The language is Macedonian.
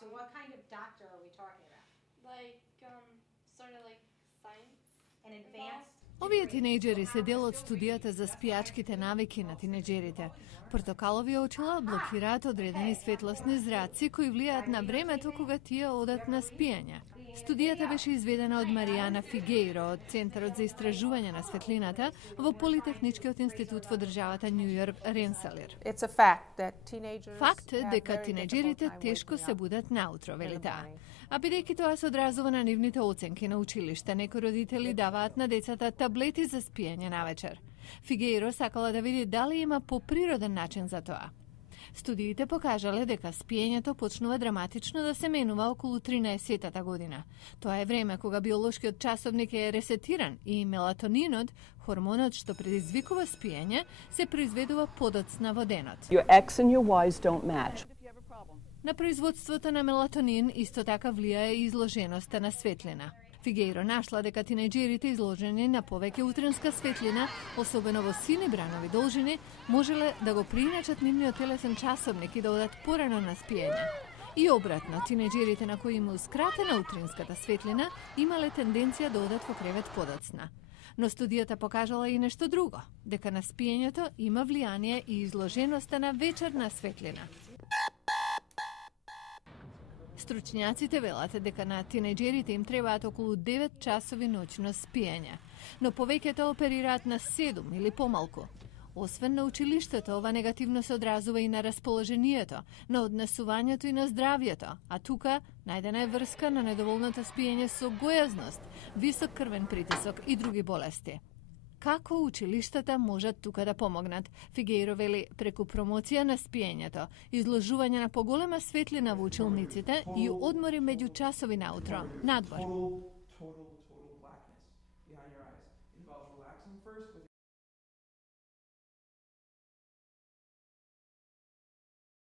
So what kind of doctor are we talking about? Sort of like science. An advanced Овие тинејџери се дел од студијата за спијачките навики на тинејџерите. Портокалови очила блокираат одредени светлосни зраци кои влијаат на времето кога тие одат на спиење. Студијата беше изведена од Маријана Фигејро од Центарот за истражување на светлината во Политехничкиот институт во државата Њу Јорк Ренсалер. Факт е дека тинејџерите тешко се будат наутро, вели таа. А бидејќи тоа се одразува на нивните оценки на училиште, некои родители даваат на децата таблети за спиење навечер. Фигејро сакала да види дали има поприроден начин за тоа. Студиите покажале дека спиењето почнува драматично да се менува околу 13-тата година. Тоа е време кога биолошкиот часовник е ресетиран и мелатонинот, хормонот што предизвикува спиење, се произведува подоцна во денот. Your X and your Y's don't match. На производството на мелатонин исто така влијае и изложеноста на светлина. Фигејро нашла дека тинејџерите изложени на повеќе утринска светлина, особено во сини бранови должини, можеле да го прииначат нивниот телесен часовник и да одат порано на спиење. И обратно, тинејџерите на кои им еускратена утринската светлина, имале тенденција да одат во кревет подоцна. Но студијата покажала и нешто друго, дека на спиењето има влијание и изложеноста на вечерна светлина. Стручњаците велат дека на тинејџерите им требаат околу 9 часови ноќно спиење, но повеќето оперираат на 7 или помалку. Освен на училиштето, ова негативно се одразува и на расположението, на однесувањето и на здравјето, а тука најдена е врска на недоволното спиење со гојазност, висок крвен притисок и други болести. Како училиштата можат тука да помогнат? Фигејро вели преку промоција на спиењето, изложување на поголема светлина во училниците и одмори меѓу часови наутро, надвор.